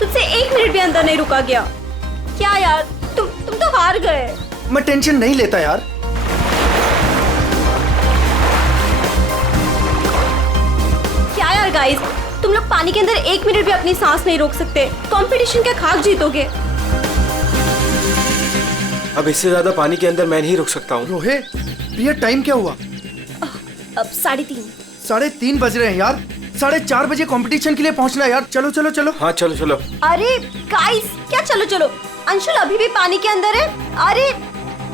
तुझसे 1 मिनट भी अंदर नहीं रुका गया। क्या यार, तुम तो हार गए। मैं टेंशन नहीं लेता यार। क्या यार गाइस, तुम लोग पानी के अंदर 1 मिनट भी अपनी सांस नहीं रोक सकते। कंपटीशन क्या खाक जीतोगे? अब इससे ज्यादा पानी के अंदर मैं नहीं रुक सकता हूँ। रोहित, ये टाइम क्या हुआ? अब 3:30। 3:30 बज रहे हैं यार। 4:30 बजे कंपटीशन के लिए पहुंचना है यार। चलो चलो चलो। हाँ चलो चलो। अरे गाइस, क्या चलो चलो? अंशुल अभी भी पानी के अंदर है।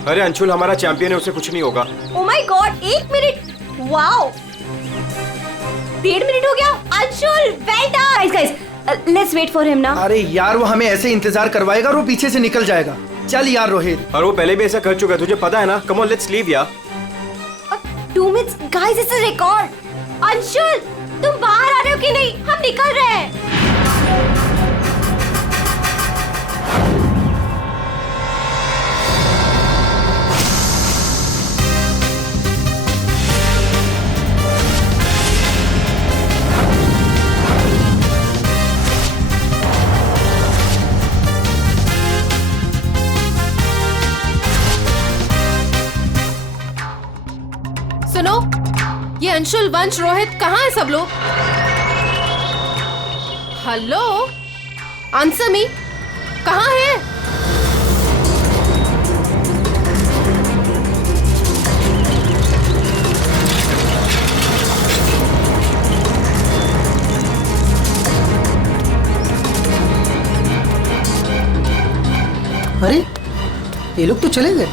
अरे अंशुल हमारा चैंपियन है, उसे कुछ नहीं होगा। Oh my god, 1 minute. Wow, 1.5 minute हो गया। Anshul well done. Guys let's wait for him ना। अरे यार, वो हमें ऐसे इंतजार करवाएगा और वो पीछे से निकल जाएगा। चल यार रोहित। और वो पहले भी ऐसा कर चुका है, तुझे पता है ना। कम ऑन लेट्स लीव यार। 2 minutes guys, it's a record. Anshul तुम बाहर आ रहे हो कि नहीं? हम निकल रहे हैं। सुनो, ये अंशुल, वंश, रोहित कहाँ है सब लोग? हेलो, आंसर मी, कहाँ है? अरे ये लोग तो चले गए।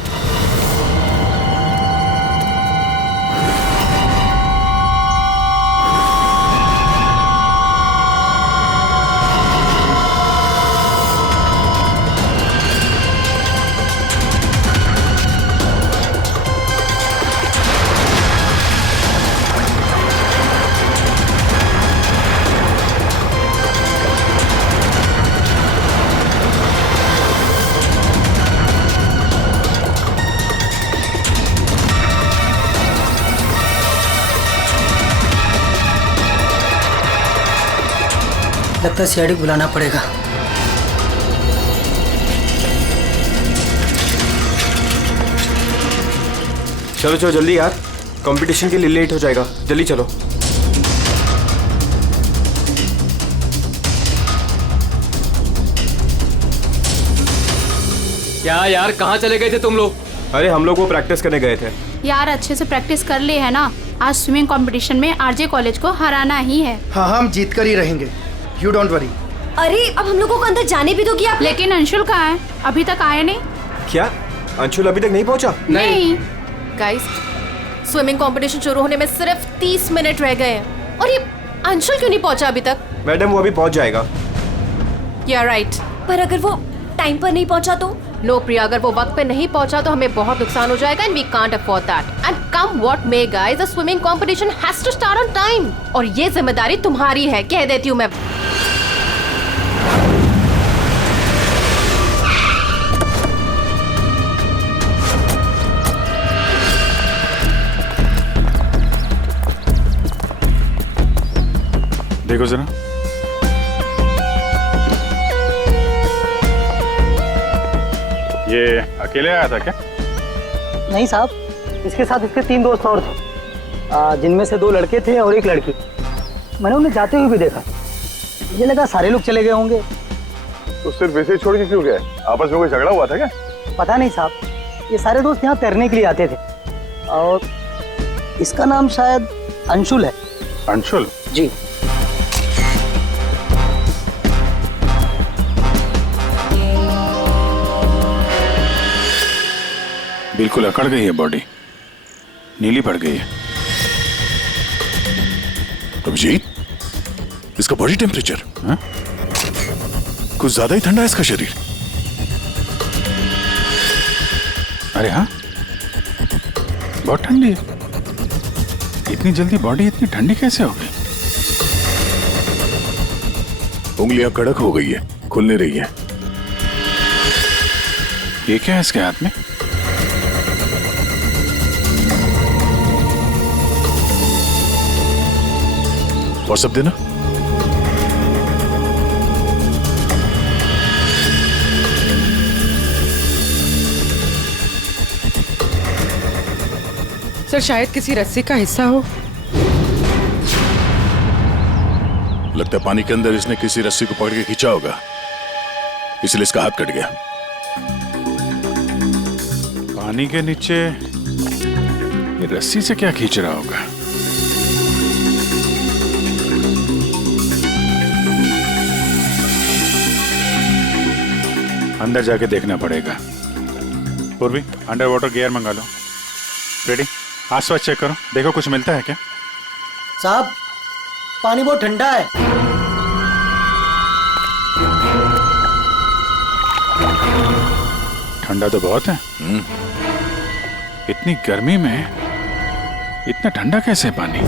लगता है सीआईडी बुलाना पड़ेगा। चलो चलो जल्दी यार, कंपटीशन के लिए लेट हो जाएगा। जल्दी चलो। क्या यार, कहाँ चले गए थे तुम लोग? अरे हम लोग वो प्रैक्टिस करने गए थे यार। अच्छे से प्रैक्टिस कर ले है ना। आज स्विमिंग कंपटीशन में आरजे कॉलेज को हराना ही है। हाँ हम जीत कर ही रहेंगे, यू डोंट वरी। अरे अब हम लोगों को अंदर जाने भी दोगी आप? लेकिन अंशुल कहाँ है? अभी तक आया नहीं। क्या अंशुल अभी तक नहीं पहुंचा? नहीं। गाइस, स्विमिंग कंपटीशन शुरू होने में सिर्फ 30 मिनट रह गए हैं और ये अंशुल क्यों नहीं पहुंचा अभी तक? मैडम वो अभी पहुंच जाएगा। या राइट। पर अगर वो टाइम पर नहीं पहुंचा तो? नो प्रिया, अगर वो वक्त पे नहीं पहुंचा तो हमें बहुत नुकसान हो जाएगा and we can't afford that. And come what may guys, the swimming competition has to start on time और ये जिम्मेदारी तुम्हारी है, कह देती हूँ मैं। देखो जरा, ये अकेले आया था क्या? नहीं साहब, इसके साथ इसके 3 दोस्त और थे, जिनमें से 2 लड़के थे और 1 लड़की। मैंने उन्हें जाते हुए भी देखा। मुझे लगा सारे लोग चले गए होंगे। तो सिर्फ इसे छोड़ के क्यों गए? आपस में कोई झगड़ा हुआ था क्या? पता नहीं साहब, ये सारे दोस्त यहाँ तैरने के लिए आते थे और इसका नाम शायद अंशुल है। अंशुल? जी। बिल्कुल अकड़ गई है बॉडी, नीली पड़ गई है। अभिजीत, इसका बॉडी टेम्परेचर कुछ ज्यादा ही ठंडा है इसका शरीर। अरे हाँ, बहुत ठंडी है। इतनी जल्दी बॉडी इतनी ठंडी कैसे हो गई? उंगलियां कड़क हो गई है, खुल नहीं रही है। ये क्या है इसके हाथ में? और सब देना। सर शायद किसी रस्सी का हिस्सा हो। लगता है पानी के अंदर इसने किसी रस्सी को पकड़ के खींचा होगा, इसलिए इसका हाथ कट गया। पानी के नीचे ये रस्सी से क्या खींच रहा होगा? अंदर जाके देखना पड़ेगा। पूर्वी, अंडर वाटर गियर मंगा लो। रेडी? आसपास चेक करो, देखो कुछ मिलता है क्या? साहब, पानी बहुत ठंडा है। ठंडा तो बहुत है। इतनी गर्मी में इतना ठंडा कैसे पानी?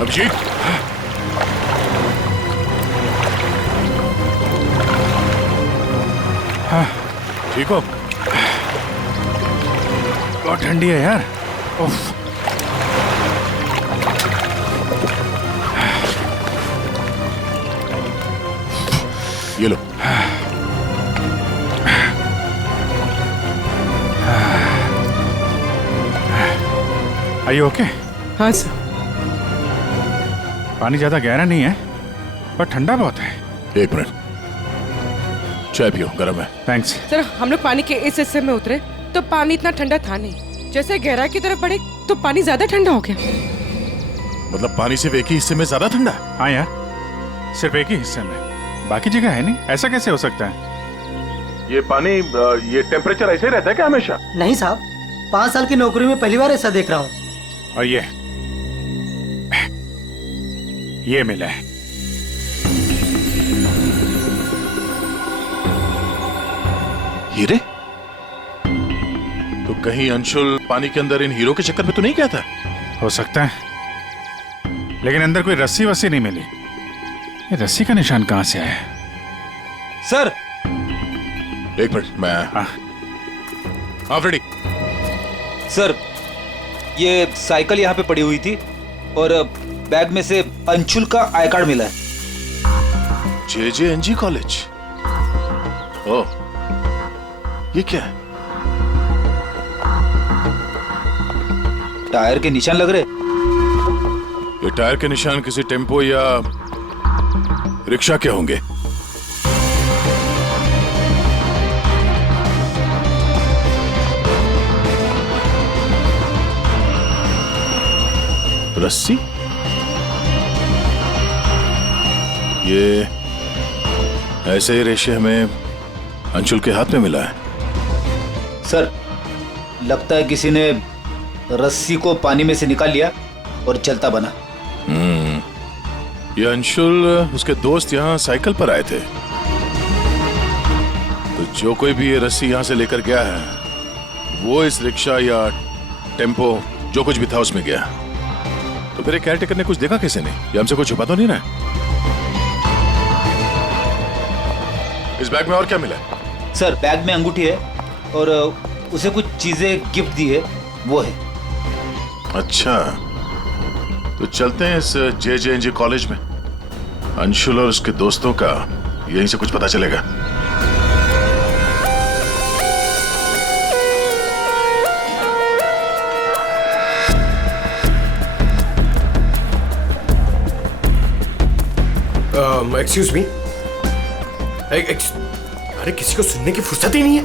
अभिजीत, हाँ, ठीक हो? बहुत ठंडी है यार। उफ। ये लो। Are you okay? हाँ सर। पानी ज्यादा गहरा नहीं है पर ठंडा बहुत है। एक मिनट, चाय पियो, गर्म है। थैंक्स। सर हम लोग पानी के इस हिस्से में उतरे तो पानी इतना ठंडा था नहीं। जैसे गहराई की तरफ बढ़े तो पानी ज्यादा ठंडा हो गया। मतलब पानी सिर्फ एक ही हिस्से में ज्यादा ठंडा? हाँ यार, सिर्फ एक ही हिस्से में, बाकी जगह है नहीं। ऐसा कैसे हो सकता है? ये पानी, ये टेम्परेचर ऐसे ही रहता है क्या हमेशा? नहीं साहब, 5 साल की नौकरी में पहली बार ऐसा देख रहा हूँ। और ये मिला है। हीरे? तो कहीं अंशुल पानी के अंदर इन हीरो के चक्कर में तो नहीं गया था? हो सकता है, लेकिन अंदर कोई रस्सी वस्सी नहीं मिली। ये रस्सी का निशान कहां से आया? सर एक मिनट, मैं हाँ फ्रेडी। सर, ये साइकिल यहाँ पे पड़ी हुई थी और बैग में से अंशुल का आई कार्ड मिला है। JJNG college? ओह, ये क्या है? टायर के निशान लग रहे। ये टायर के निशान किसी टेम्पो या रिक्शा के होंगे। रस्सी? ये ऐसे ही रेशे हमें अंशुल के हाथ में मिला है। सर, लगता है किसी ने रस्सी को पानी में से निकाल लिया और चलता बना। ये अंशुल, उसके दोस्त यहाँ साइकिल पर आए थे, तो जो कोई भी ये रस्सी यहाँ से लेकर गया है वो इस रिक्शा या टेम्पो जो कुछ भी था उसमें गया। तो मेरे केयरटेकर ने कुछ देखा कैसे नहीं? ये हमसे कुछ छुपा तो नहीं ना? इस बैग में और क्या मिला? सर, बैग में अंगूठी है और उसे कुछ चीजें गिफ्ट दी है, वो है। अच्छा, तो चलते हैं इस JJNG कॉलेज में। अंशुल और उसके दोस्तों का यहीं से कुछ पता चलेगा। Excuse me. अरे किसी को सुनने की फुर्सत ही नहीं है।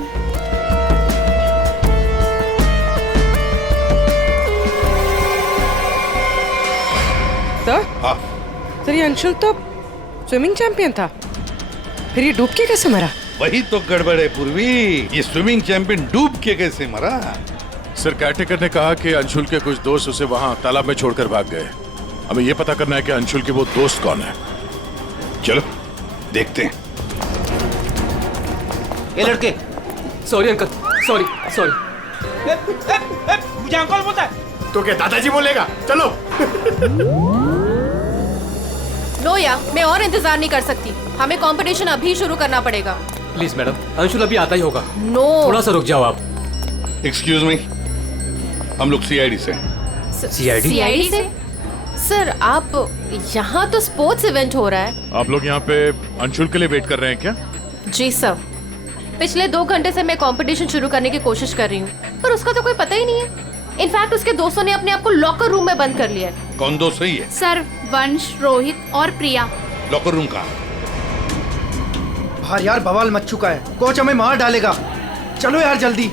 सर, ये अंशुल तो स्विमिंग चैंपियन था, फिर ये डूब के कैसे मरा? वही तो गड़बड़ है पूर्वी, ये स्विमिंग चैंपियन डूब के कैसे मरा? सर, केयरटेकर ने कहा कि अंशुल के कुछ दोस्त उसे वहां तालाब में छोड़कर भाग गए। हमें यह पता करना है कि अंशुल के वो दोस्त कौन है। चलो देखते हैं। ये लड़के। Sorry uncle, sorry. मुझे अंकल बोलता है तो क्या दादाजी बोलेगा? चलो। नो या, मैं और इंतजार नहीं कर सकती। हमें कंपटीशन अभी शुरू करना पड़ेगा। प्लीज मैडम, अंशुल अभी आता ही होगा। नो, थोड़ा सा रुक जाओ आप। एक्सक्यूज मी, हम लोग CID से। CID से? सर, आप यहाँ तो स्पोर्ट्स इवेंट हो रहा है। आप लोग यहाँ पे अंशुल के लिए वेट कर रहे हैं क्या? जी सर, पिछले 2 घंटे से मैं कंपटीशन शुरू करने की कोशिश कर रही हूँ, पर उसका तो कोई पता ही नहीं है। इनफैक्ट उसके दोस्तों ने अपने आप को लॉकर रूम में बंद कर लिया है। कौन दोस्त सही है? सर, वंश, रोहित और प्रिया। लॉकर रूम का? बाहर यार बवाल मच चुका है, कोच हमें मार डालेगा। चलो यार जल्दी।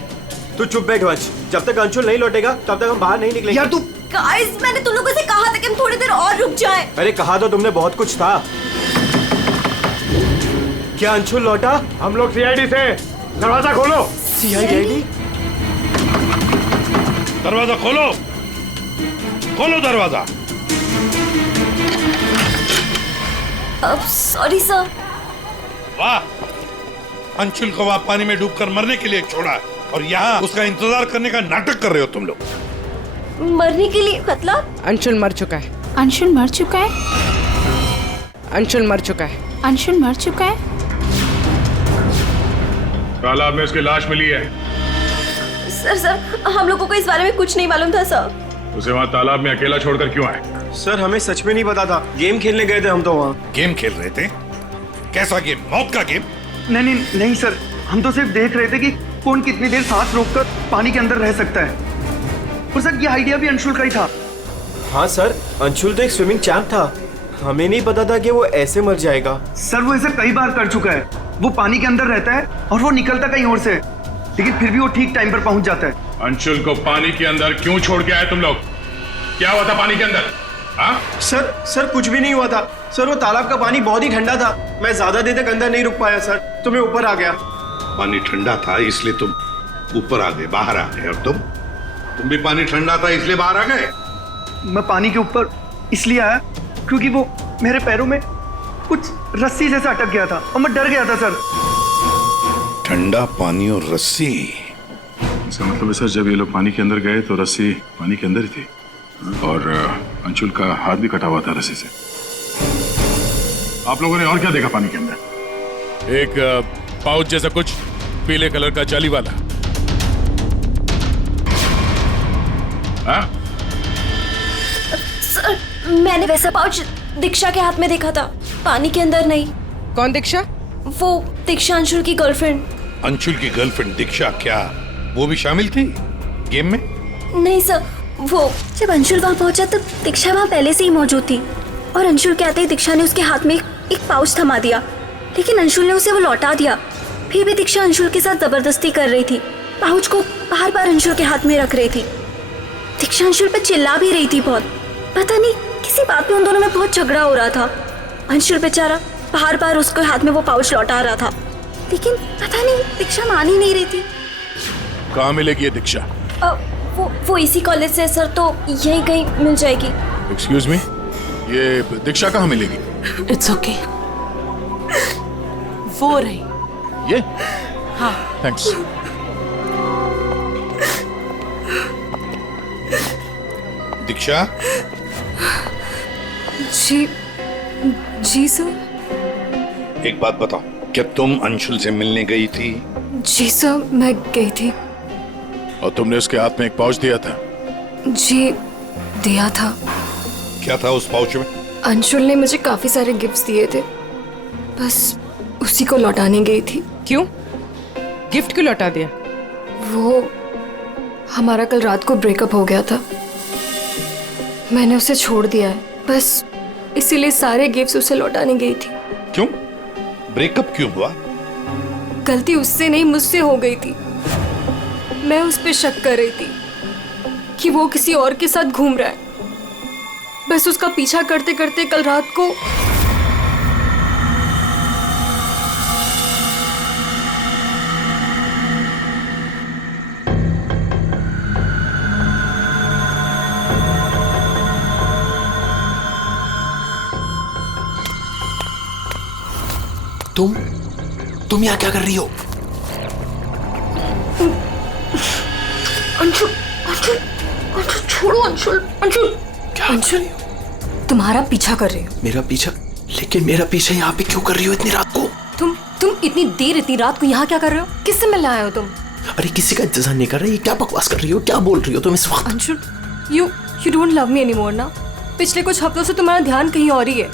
तू चुप बैठ वंश, जब तक अंशुल नहीं लौटेगा तब तक हम बाहर नहीं निकलेंगे। यार तू। गाइस, मैंने तुम लोगों से कहा था कि हम थोड़ी देर और रुक जाएं। अरे कहा तो तुमने बहुत कुछ था। क्या अंशुल लौटा? हम लोग CID से। दरवाजा खोलो। CID? दरवाजा खोलो, खोलो दरवाजा। अब सॉरी सर। वाह, अंशुल को वहां पानी में डूबकर मरने के लिए छोड़ा और यहाँ उसका इंतजार करने का नाटक कर रहे हो तुम लोग। मरने के लिए मतलब? अंशुल मर चुका है। अंशुल मर चुका है? अंशुल मर चुका है। अंशुल मर चुका है? तालाब में उसकी लाश मिली है। सर, हम लोगों को इस बारे में कुछ नहीं मालूम था सर। उसे वहाँ तालाब में अकेला छोड़कर क्यों आए? सर, हमें सच में नहीं पता था। गेम खेलने गए थे हम तो वहाँ। गेम खेल रहे थे? कैसा गेम? मौत का गेम? नहीं सर, हम तो सिर्फ देख रहे थे कि कौन कितनी देर सांस रोककर पानी के अंदर रह सकता है। और सर, ये आइडिया भी अंशुल का ही था। हाँ सर, अंशुल तो एक स्विमिंग चैंप था। हमें नहीं पता था कि वो ऐसे मर जाएगा। सर, वो ऐसा कई बार कर चुका है। वो पानी के अंदर रहता है और वो निकलता कहीं और से। लेकिन फिर भी वो ठीक टाइम पर पहुंच जाता है। अंशुल को पानी के अंदर क्यों छोड़ के आए तुम लोग? क्या हुआ था पानी के अंदर? हाँ? सर कुछ भी नहीं हुआ था सर। वो तालाब का पानी बहुत ही ठंडा था। मैं ज्यादा देर तक अंदर नहीं रुक पाया सर, तो मैं ऊपर आ गया। पानी ठंडा था इसलिए तुम ऊपर आ गए, बाहर आ गए। और तुम भी पानी ठंडा था इसलिए बाहर आ गए? मैं पानी के ऊपर इसलिए आया क्योंकि वो मेरे पैरों में कुछ रस्सी जैसा अटक गया था और मैं डर गया था सर। ठंडा पानी और रस्सी, इसका मतलब है सर जब ये लोग पानी के अंदर गए तो रस्सी पानी के अंदर ही थी और अंशुल का हाथ भी कटा हुआ था रस्सी से। आप लोगों ने और क्या देखा पानी के अंदर? एक पाउच जैसा कुछ पीले कलर का जाली वाला। हाँ? सर मैंने वैसा पाउच दीक्षा के हाथ में देखा था, पानी के अंदर नहीं। कौन दीक्षा? वो दीक्षा अंशुल की गर्लफ्रेंड। अंशुल की गर्लफ्रेंड दीक्षा, क्या वो भी शामिल थी गेम में? नहीं सर, वो जब अंशुल वहाँ पहुंचा तब दीक्षा वहाँ पहले से ही मौजूद थी और अंशुल के आते ही दीक्षा ने उसके हाथ में एक पाउच थमा दिया, लेकिन अंशुल ने उसे वो लौटा दिया। फिर भी दीक्षा अंशुल के साथ जबरदस्ती कर रही थी, पाउच को बार बार अंशुल के हाथ में रख रही थी। दीक्षा अंशुल पर चिल्ला भी रही थी बहुत, पता नहीं किसी बात में उन दोनों में बहुत झगड़ा हो रहा था। अंशुल बेचारा बार बार उसके हाथ में वो पाउच लौटा रहा था, लेकिन पता नहीं दीक्षा मान ही नहीं रही थी। कहाँ मिलेगी ये दीक्षा? वो इसी कॉलेज से सर, तो यहीं कहीं मिल जाएगी। एक्सक्यूज मी, ये दीक्षा कहाँ मिलेगी? इट्स ओके, वो रही ये? हाँ थैंक्स। दीक्षा? जी सर। एक बात बताओ, क्या तुम अंशुल से मिलने गई थी? जी सर, मैं गई थी। और तुमने उसके हाथ में एक पाउच दिया था? जी दिया था। क्या था उस पाउच में? अंशुल ने मुझे काफी सारे गिफ्ट्स दिए थे, बस उसी को लौटाने गई थी। क्यों? गिफ्ट क्यों लौटा दिया? वो हमारा कल रात को ब्रेकअप हो गया था, मैंने उसे छोड़ दिया है, बस इसीलिए सारे गिफ्ट्स उसे लौटाने गई थी। क्यों? ब्रेकअप क्यों हुआ? गलती उससे नहीं मुझसे हो गई थी। मैं उस पर शक कर रही थी कि वो किसी और के साथ घूम रहा है, बस उसका पीछा करते करते कल रात को तुम यहाँ क्या कर रही हो? अंशुल, अंशुल, अंशुल छोड़ो। अंशुल, अंशुल, क्या? अंशुल तुम्हारा पीछा कर रही हो। मेरा पीछा? लेकिन मेरा पीछा यहाँ पे क्यों कर रही हो इतनी रात को? तुम इतनी देर इतनी रात को यहाँ क्या कर रहे हो? किससे मिलने आए हो तुम? अरे किसी का इंतजार नहीं कर रही, क्या बकवास कर रही हो, क्या बोल रही हो तुम इस वक्त? Anshul, you don't love me anymore ना? पिछले कुछ हफ्तों से तुम्हारा ध्यान कहीं और ही है।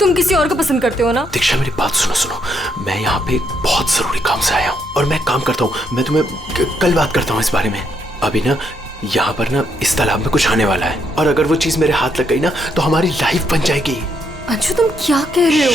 तुम किसी और को पसंद करते हो ना? दीक्षा मेरी बात सुनो, मैं यहाँ पे बहुत जरूरी काम से आया हूँ और मैं काम करता हूँ। मैं तुम्हें कल बात करता हूँ इस बारे में। अभी ना यहाँ पर ना इस तालाब में कुछ आने वाला है और अगर वो चीज मेरे हाथ लग गई ना तो हमारी लाइफ बन जाएगी। अंशु तुम क्या कह रहे हो?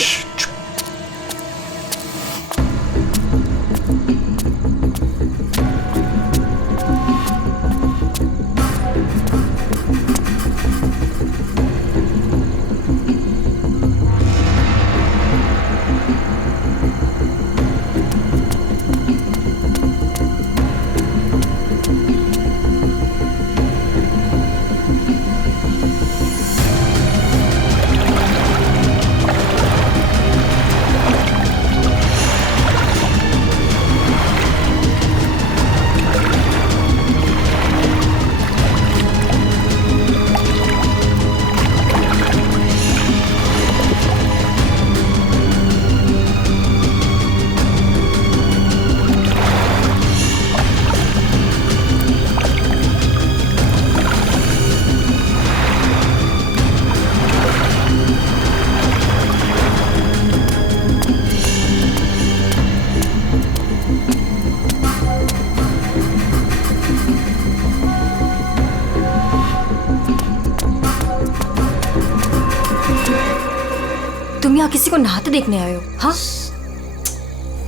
तुम यहाँ किसी को नहाते देखने आए हो? हाँ?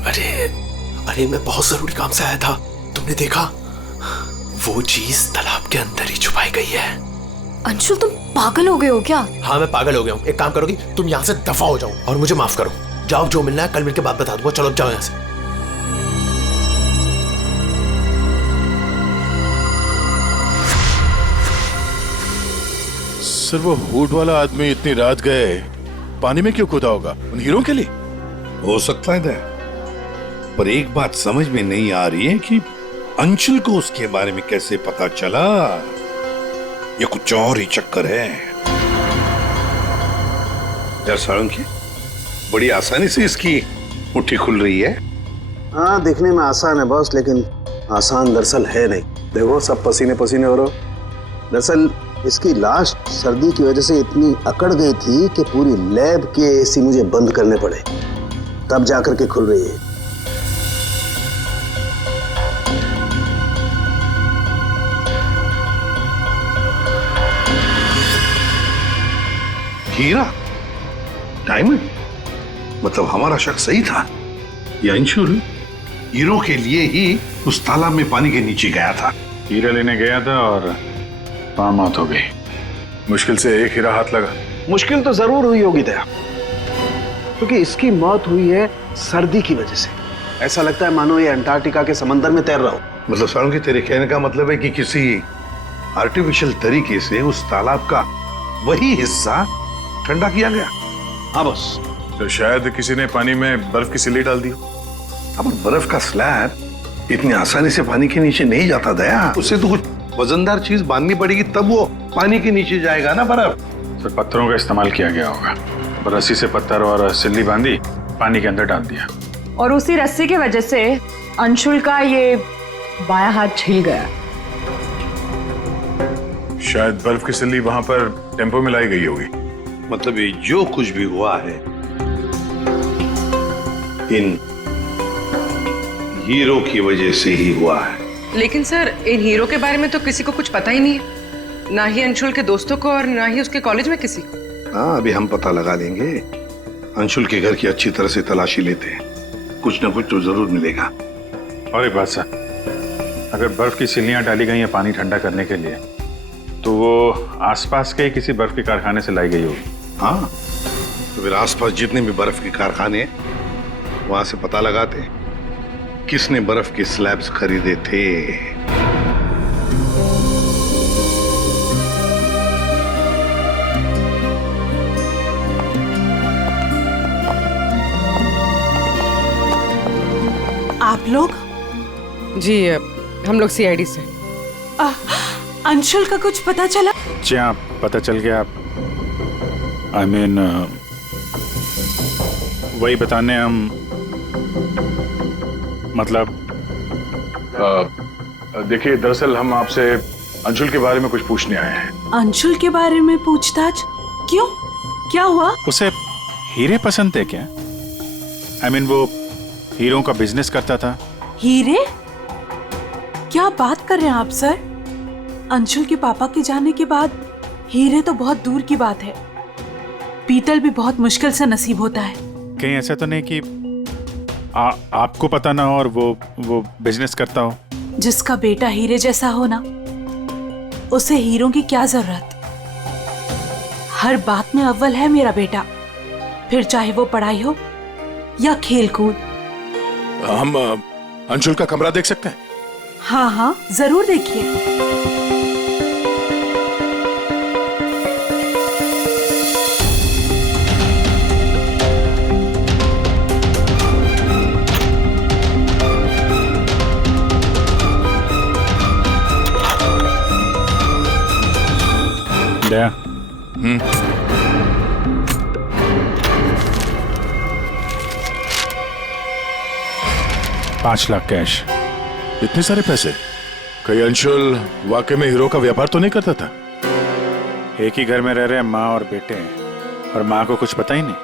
अरे अरे मैं बहुत जरूरी काम से आया था। तुमने देखा? वो चीज तालाब के अंदर ही छुपाई गई है। अंशुल तुम पागल हो गए हो क्या? हाँ मैं पागल हो गया हूँ। एक काम करोगी, तुम यहाँ से दफा हो जाओ और मुझे माफ करो। जाओ, जो मिलना है कल मिलके बात बता दूंगा। चलो जाओ यहाँ से। सर वो हुड वाला आदमी इतनी रात गए पानी में क्यों कूदा होगा? उन हीरो के लिए हो सकता है दया, पर एक बात समझ में नहीं आ रही है कि अंशुल को उसके बारे में कैसे पता चला। ये कुछ और ही चक्कर है। यार साळुंखे, बड़ी आसानी से इसकी मुट्ठी खुल रही है। हाँ देखने में आसान है बॉस, लेकिन आसान दरअसल है नहीं। देखो सब पसीने पसीने हो रहे हो। दरअसल इसकी लाश सर्दी की वजह से इतनी अकड़ गई थी कि पूरी लैब के एसी मुझे बंद करने पड़े, तब जाकर के खुल रही है। हीरा, डायमंड, मतलब हमारा शक सही था। ये अंशुल हीरो के लिए ही उस तालाब में पानी के नीचे गया था। हीरा लेने गया था और वहां मौत हो गई। मुश्किल से एक हीरा हाथ लगा। मुश्किल तो जरूर हुई होगी दया, क्योंकि इसकी मौत हुई है सर्दी की वजह से। ऐसा लगता है मानो ये अंटार्कटिका के समंदर में तैर रहा हो। मतलब साळुंखे, तेरे कहने का मतलब है कि किसी आर्टिफिशियल तरीके से उस तालाब का वही हिस्सा ठंडा किया गया। हाँ बस। तो शायद किसी ने पानी में बर्फ की सिल्ली डाल दी। अब बर्फ का स्लैब इतनी आसानी से पानी के नीचे नहीं जाता दया। उससे तो कुछ वजनदार चीज बांधनी पड़ेगी, तब वो पानी के नीचे जाएगा ना बर्फ। तो पत्थरों का इस्तेमाल किया गया होगा। रस्सी से पत्थर और सिल्ली बांधी, पानी के अंदर डाल दिया। और उसी रस्सी की वजह से अंशुल का ये बायां हाथ छिल गया। शायद बर्फ की सिल्ली वहां पर टेम्पो में लाई गई होगी। मतलब ये जो कुछ भी हुआ है इन हीरो की वजह से ही हुआ है। लेकिन सर इन हीरो के बारे में तो किसी को कुछ पता ही नहीं है, ना ही अंशुल के दोस्तों को और ना ही उसके कॉलेज में किसी को। हाँ अभी हम पता लगा लेंगे। अंशुल के घर की अच्छी तरह से तलाशी लेते हैं, कुछ ना कुछ तो जरूर मिलेगा। और एक बात सर, अगर बर्फ की सिल्लियां डाली गई हैं पानी ठंडा करने के लिए, तो वो आसपास के किसी बर्फ के कारखाने से लाई गई होगी। हाँ तो फिर आसपास जितने भी बर्फ के कारखाने हैं वहां से पता लगाते हैं किसने बर्फ के स्लैब्स खरीदे थे। आप लोग? जी हम लोग सीआईडी से। अंशुल का कुछ पता चला? जी हाँ पता चल गया। आई मीन वही बताने हम, मतलब देखिए दरअसल हम आपसे अंशुल के बारे में कुछ पूछने आए हैं। अंशुल के बारे में पूछताछ? क्यों, क्या हुआ? उसे हीरे पसंद थे क्या? आई मीन वो हीरों का बिजनेस करता था। हीरे? क्या बात कर रहे हैं आप सर? अंशुल के पापा के जाने के बाद हीरे तो बहुत दूर की बात है, पीतल भी बहुत मुश्किल से नसीब होता है। कहीं ऐसा तो नहीं कि आपको पता ना हो और वो बिजनेस करता हो? जिसका बेटा हीरे जैसा हो ना, उसे हीरों की क्या जरूरत। हर बात में अव्वल है मेरा बेटा, फिर चाहे वो पढ़ाई हो या खेल कूद। हम अंशुल का कमरा देख सकते हैं? हाँ हाँ जरूर देखिए। दया, 5 लाख कैश। इतने सारे पैसे? कहीं अंशुल वाकई में हीरो का व्यापार तो नहीं करता था? एक ही घर में रह रहे हैं माँ और बेटे, और माँ को कुछ पता ही नहीं।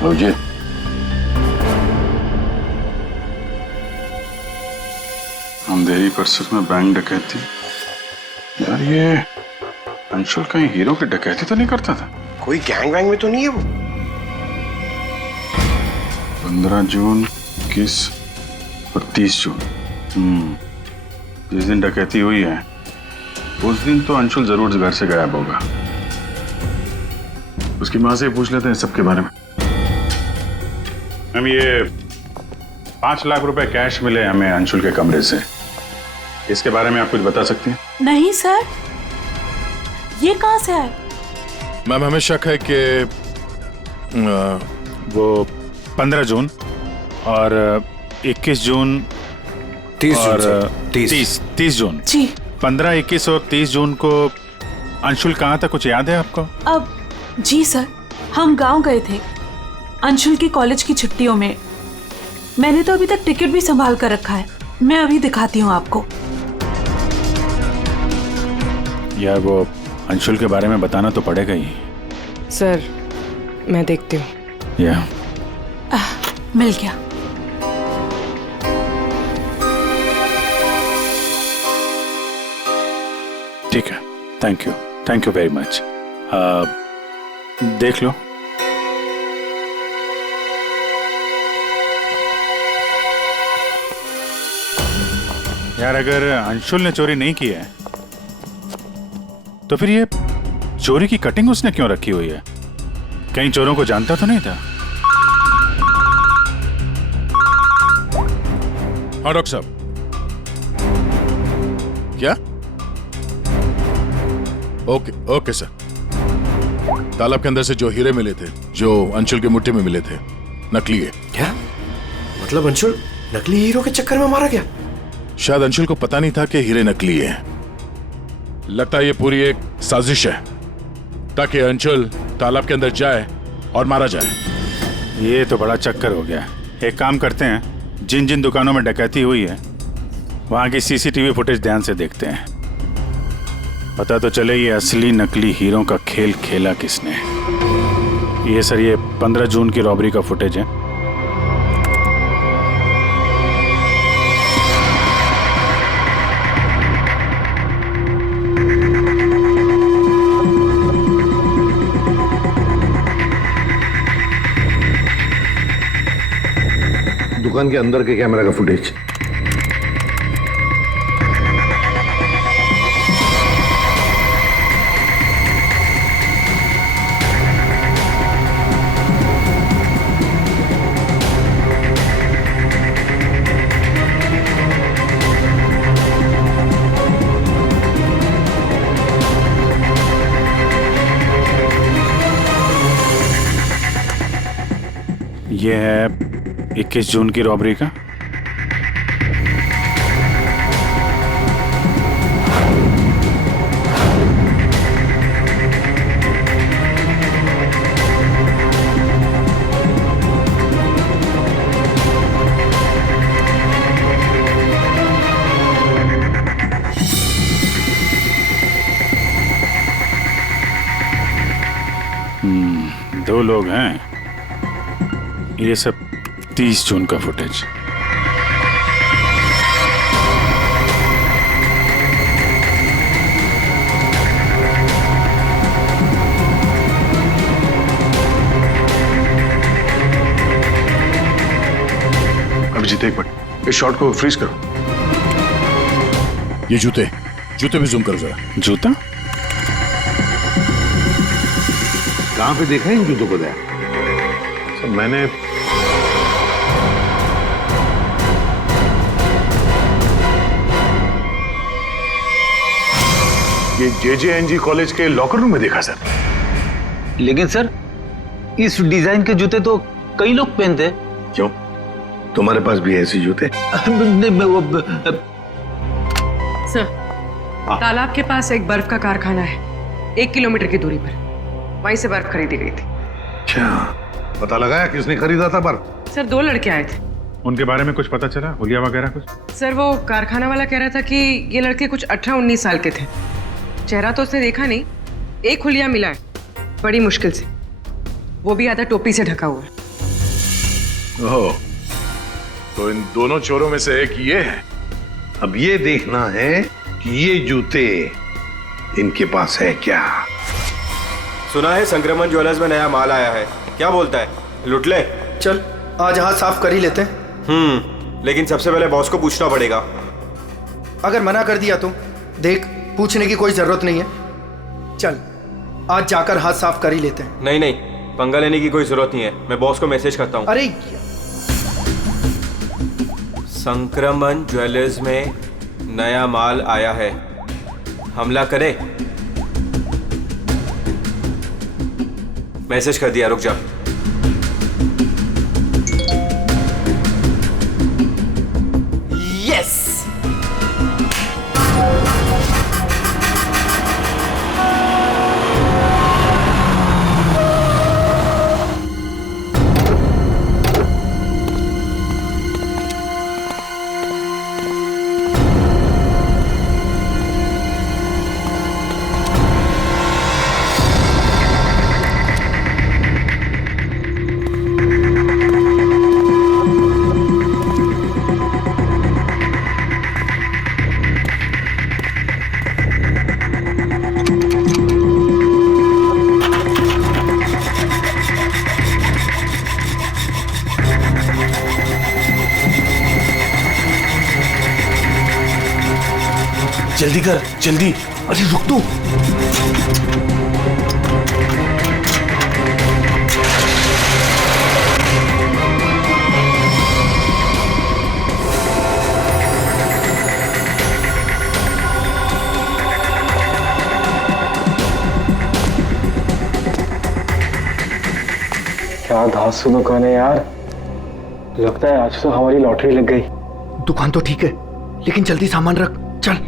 मुझे अंधेरी परिसर में बैंक डकैती। यार ये अंशुल कहीं हीरो की डकैती तो नहीं करता था? कोई गैंग वैंग में तो नहीं है वो? 15 जून, 21 और 30 जून। जिस दिन डकैती हुई है उस दिन तो अंशुल जरूर घर से गायब होगा। उसकी माँ से पूछ लेते हैं सबके बारे में। हम ये 5 लाख रुपए कैश मिले हमें अंशुल के कमरे से, इसके बारे में आप कुछ बता सकती हैं? नहीं सर, ये कहाँ से आए? मैम हमें शक है कि वो 15 जून और 21 जून 30 और जून 30 जून जी। 15, 21 और 30 जून को अंशुल कहाँ था, कुछ याद है आपको? अब जी सर, हम गांव गए थे अंशुल की कॉलेज की छुट्टियों में। मैंने तो अभी तक टिकट भी संभाल कर रखा है, मैं अभी दिखाती हूँ आपको। यार वो अंशुल के बारे में बताना तो पड़ेगा ही। सर मैं देखती हूँ। या मिल गया। ठीक है, थैंक यू वेरी मच। देख लो। यार अगर अंशुल ने चोरी नहीं की है तो फिर ये चोरी की कटिंग उसने क्यों रखी हुई है? कहीं चोरों को जानता तो नहीं था? हाँ डॉक्टर साहब। क्या? Okay sir. तालाब के अंदर से जो हीरे मिले थे, जो अंशुल की मुट्ठी में मिले थे, नकली है। क्या मतलब? अंशुल नकली हीरो के चक्कर में मारा गया? शायद अंशुल को पता नहीं था कि हीरे नकली है। लगता है ये पूरी एक साजिश है ताकि अंशुल तालाब के अंदर जाए और मारा जाए। ये तो बड़ा चक्कर हो गया। एक काम करते हैं, जिन जिन दुकानों में डकैती हुई है वहां की सीसीटीवी फुटेज ध्यान से देखते हैं। पता तो चले ये असली नकली हीरो का खेल खेला किसने। ये सर, ये 15 जून की रॉबरी का फुटेज है। दुकान के अंदर के कैमरा का फुटेज। ये है 21 जून की रॉबरी का। दो लोग हैं। ये सब 30 जून का फुटेज। अभिजीत एक मिनट, इस शॉट को फ्रीज करो। ये जूते भी जूम करो जरा। जूता कहाँ पे देखा है इन जूतों को? दया सर मैंने ये JJNG कॉलेज के लॉकर रूम में देखा सर। लेकिन सर इस डिजाइन के जूते तो कई लोग पहनते हैं। क्यों, तुम्हारे पास भी ऐसे जूते? सर तालाब के पास एक बर्फ का कारखाना है, 1 किलोमीटर की दूरी पर। वहीं से बर्फ खरीदी गई थी। अच्छा, पता लगाया किसने खरीदा था बर्फ? सर 2 लड़के आए थे। उनके बारे में कुछ पता चला? हुलिया वगैरह कुछ? सर वो कारखाना वाला कह रहा था कि ये लड़के कुछ 18-19 साल के थे। चेहरा तो उसने देखा नहीं, एक हुलिया मिला है बड़ी मुश्किल से, वो भी आधा टोपी से ढका हुआ है। ओह, तो इन दोनों चोरों में से एक ये है अब ये देखना है कि ये जूते इनके पास है क्या। सुना है संक्रमण ज्वेलर्स में नया माल आया है, क्या बोलता है, लुट ले? चल आज हाथ साफ कर ही लेते हैं। लेकिन सबसे पहले बॉस को पूछना पड़ेगा। अगर मना कर दिया तो देख, पूछने की कोई जरूरत नहीं है। चल आज जाकर हाथ साफ कर ही लेते हैं। नहीं नहीं, पंगा लेने की कोई जरूरत नहीं है, मैं बॉस को मैसेज करता हूँ। अरे संक्रमण ज्वेलर्स में नया माल आया है, हमला करे। मैसेज कर दिया, रुक जा। यस। जल्दी कर, जल्दी। अरे रुक तो। क्या धांसू दुकान है यार, लगता है आज तो हमारी लॉटरी लग गई। दुकान तो ठीक है, लेकिन जल्दी सामान रख, चल।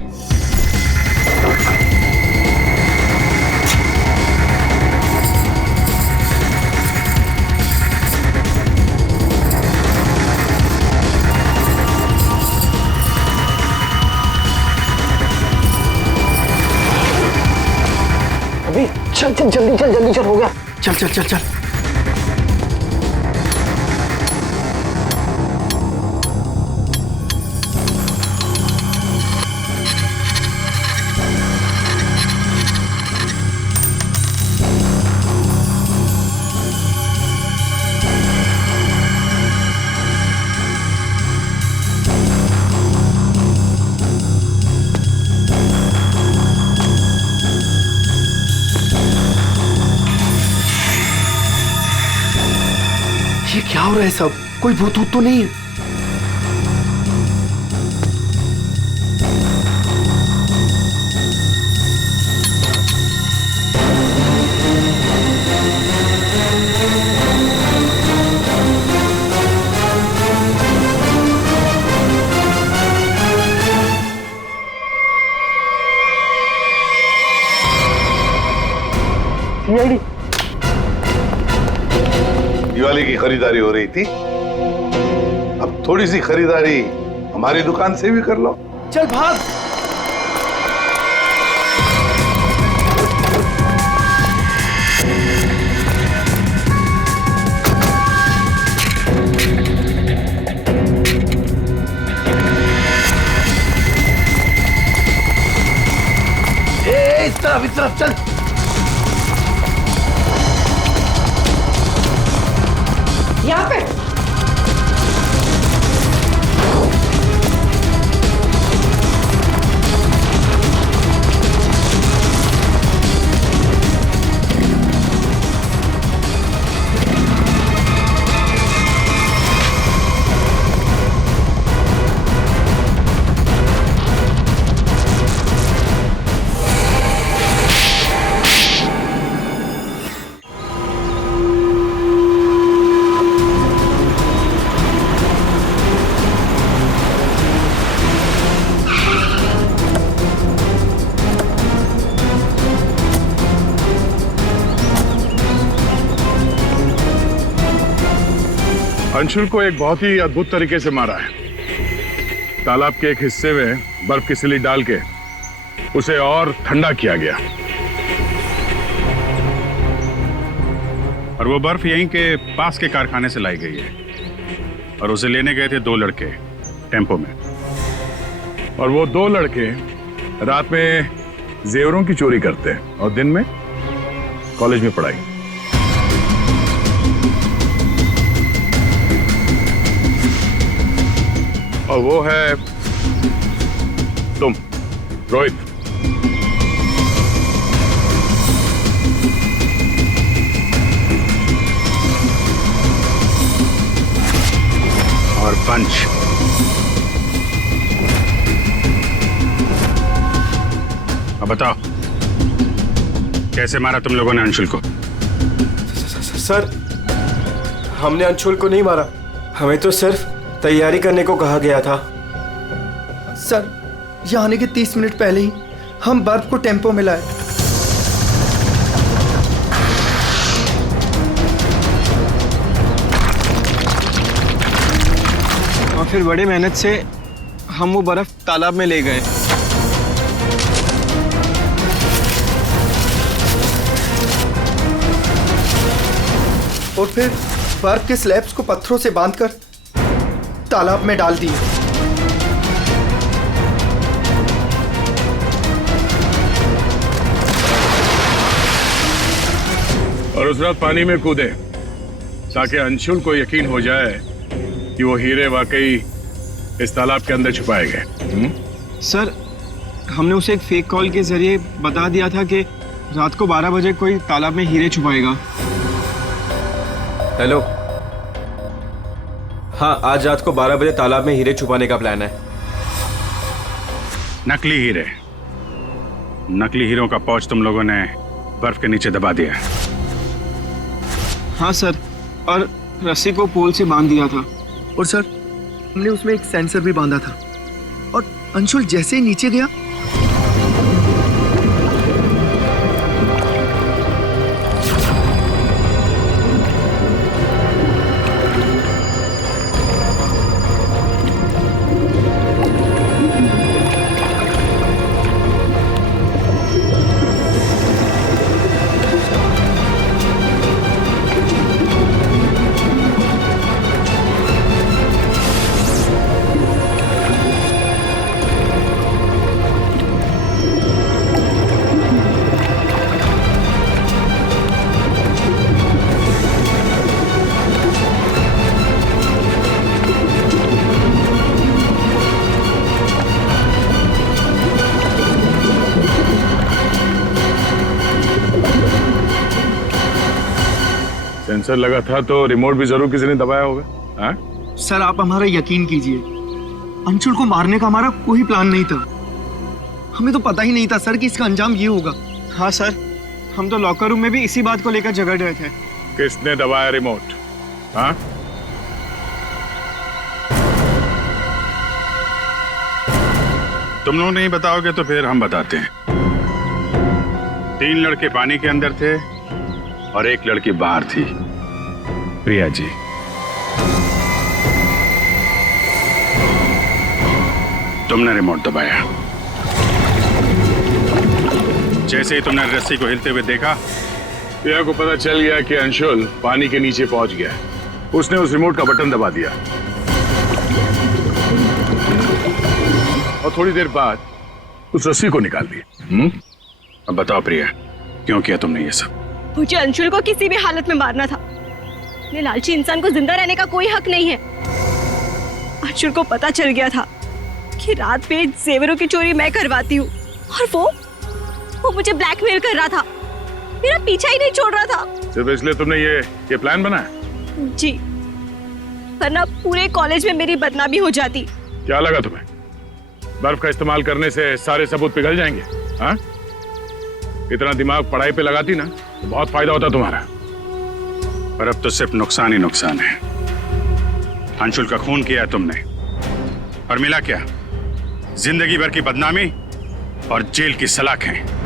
अभी चल चल, जल्दी चल, जल्दी चल, हो गया। चल चल चल चल। ये क्या हो रहा है सब? कोई भूत भूत तो नहीं है? सीआईडी दिवाली की खरीदारी हो रही थी, अब थोड़ी सी खरीदारी हमारी दुकान से भी कर लो। चल भाग। इस तरफ चल। यहाँ पे अंशुल को एक बहुत ही अद्भुत तरीके से मारा है। तालाब के एक हिस्से में बर्फ की सिल्ली डाल के उसे और ठंडा किया गया, और वो बर्फ यहीं के पास के कारखाने से लाई गई है, और उसे लेने गए थे 2 लड़के टेम्पो में, और वो 2 लड़के रात में जेवरों की चोरी करते हैं और दिन में कॉलेज में पढ़ाई। और वो है तुम, रोहित। और पंच। अब बताओ, कैसे मारा तुम लोगों ने अंशुल को? सर, हमने अंशुल को नहीं मारा, हमें तो सिर्फ तैयारी करने को कहा गया था। सर, यहाँ आने के 30 मिनट पहले ही हम बर्फ को टेम्पो में लाए। और फिर बड़े मेहनत से हम वो बर्फ तालाब में ले गए। और फिर बर्फ के स्लैब्स को पत्थरों से बांधकर तालाब में डाल दिए। और उस रात पानी में कूदे ताकि अंशुल को यकीन हो जाए कि वो हीरे वाकई इस तालाब के अंदर छुपाए गए। सर, हमने उसे एक फेक कॉल के जरिए बता दिया था कि रात को 12 बजे कोई तालाब में हीरे छुपाएगा। हेलो, हाँ, आज रात को 12 बजे तालाब में हीरे छुपाने का प्लान है। नकली हीरे, नकली हीरों का पाउच तुम लोगों ने बर्फ के नीचे दबा दिया। हाँ सर, और रस्सी को पोल से बांध दिया था। और सर, हमने उसमें एक सेंसर भी बांधा था और अंशुल जैसे ही नीचे गया सेंसर लगा था तो रिमोट भी जरूर किसी ने दबाया होगा। हाँ? सर, आप हमारा यकीन कीजिए, अंशुल को मारने का हमारा कोई प्लान नहीं था। हमें तो पता ही नहीं था सर कि इसका अंजाम ये होगा। हाँ सर, हम तो लॉकर रूम में भी इसी बात को लेकर झगड़ रहे थे। किसने दबाया रिमोट? हाँ? तुम लोग नहीं बताओगे तो फिर हम बताते हैं। 3 लड़के पानी के अंदर थे और 1 लड़की बाहर थी, प्रिया जी। तुमने रिमोट दबाया। जैसे ही तुमने रस्सी को हिलते हुए देखा, प्रिया को पता चल गया कि अंशुल पानी के नीचे पहुंच गया। उसने उस रिमोट का बटन दबा दिया और थोड़ी देर बाद उस रस्सी को निकाल दिया। अब बताओ प्रिया, क्यों किया तुमने ये सब? मुझे अंशुल को किसी भी हालत में मारना था। ये लालची इंसान को जिंदा रहने का कोई हक नहीं है। अंशुल को पता चल गया था कि रात में जेवरों की चोरी मैं करवाती हूँ और वो मुझे ब्लैकमेल कर रहा था, मेरा पीछा ही नहीं छोड़ रहा था। सिर्फ इसलिए तुमने ये प्लान बनाया? जी, वरना पूरे कॉलेज में मेरी बदनामी हो जाती। क्या लगा तुम्हें बर्फ का इस्तेमाल करने से सारे सबूत पिघल जाएंगे? हाँ? इतना दिमाग पढ़ाई पे लगाती ना तो बहुत फायदा होता तुम्हारा। पर अब तो सिर्फ नुकसान ही नुकसान है। अंशुल का खून किया तुमने और मिला क्या? जिंदगी भर की बदनामी और जेल की सलाखें।